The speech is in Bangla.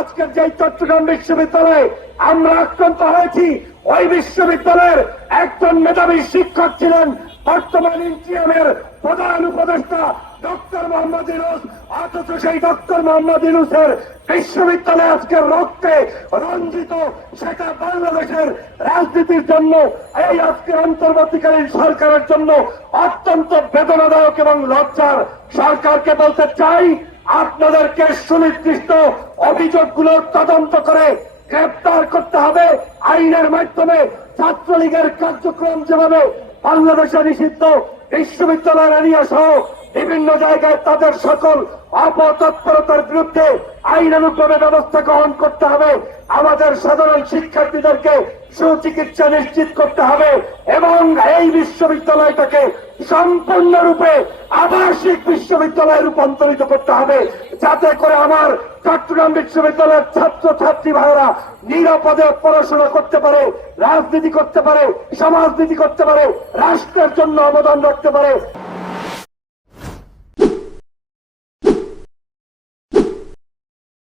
আজকের যে চট্টগ্রাম বিশ্ববিদ্যালয়ে আমরা আক্রান্ত হয়েছি, ওই বিশ্ববিদ্যালয়ের একজন মেধাবী শিক্ষক ছিলেন বর্তমান ইন্টিরিয়ামের প্রধান উপদেষ্টা ডক্টর মোহাম্মদ ইউনূস। অথচ সেই ডক্টর মোহাম্মদ ইউনূসের বিশ্ববিদ্যালয় আজকের রক্তে রঞ্জিত, সেটা বাংলাদেশের রাজনীতির জন্য, এই আজকের অন্তর্বর্তীকালীন সরকারের জন্য অত্যন্ত বেদনাদায়ক এবং লজ্জার। সরকারকে বলতে চাই, আপনাদেরকে সুনির্দিষ্ট অভিযোগগুলোর তদন্ত করে গ্রেপ্তার করতে হবে। আইনের মাধ্যমে ছাত্রলীগের কার্যক্রম যেভাবে বাংলাদেশে নিষিদ্ধ, বিশ্ববিদ্যালয়ের এরিয়া সহ বিভিন্ন জায়গায় তাদের সকল অপতৎপরতার বিরুদ্ধে আইনানুগভাবে ব্যবস্থা গ্রহণ করতে হবে। আমাদের সাধারণ শিক্ষার্থীদেরকে সুচিকিৎসা নিশ্চিত করতে হবে এবং এই বিশ্ববিদ্যালয়টাকে সম্পূর্ণরূপে আবাসিক বিশ্ববিদ্যালয়ে রূপান্তরিত করতে হবে, যাতে করে আমার চট্টগ্রাম বিশ্ববিদ্যালয়ের ছাত্র ছাত্রী ভাইয়েরা নিরাপদে পড়াশোনা করতে পারে, রাজনীতি করতে পারে, সমাজনীতি করতে পারে, রাষ্ট্রের জন্য অবদান রাখতে পারে।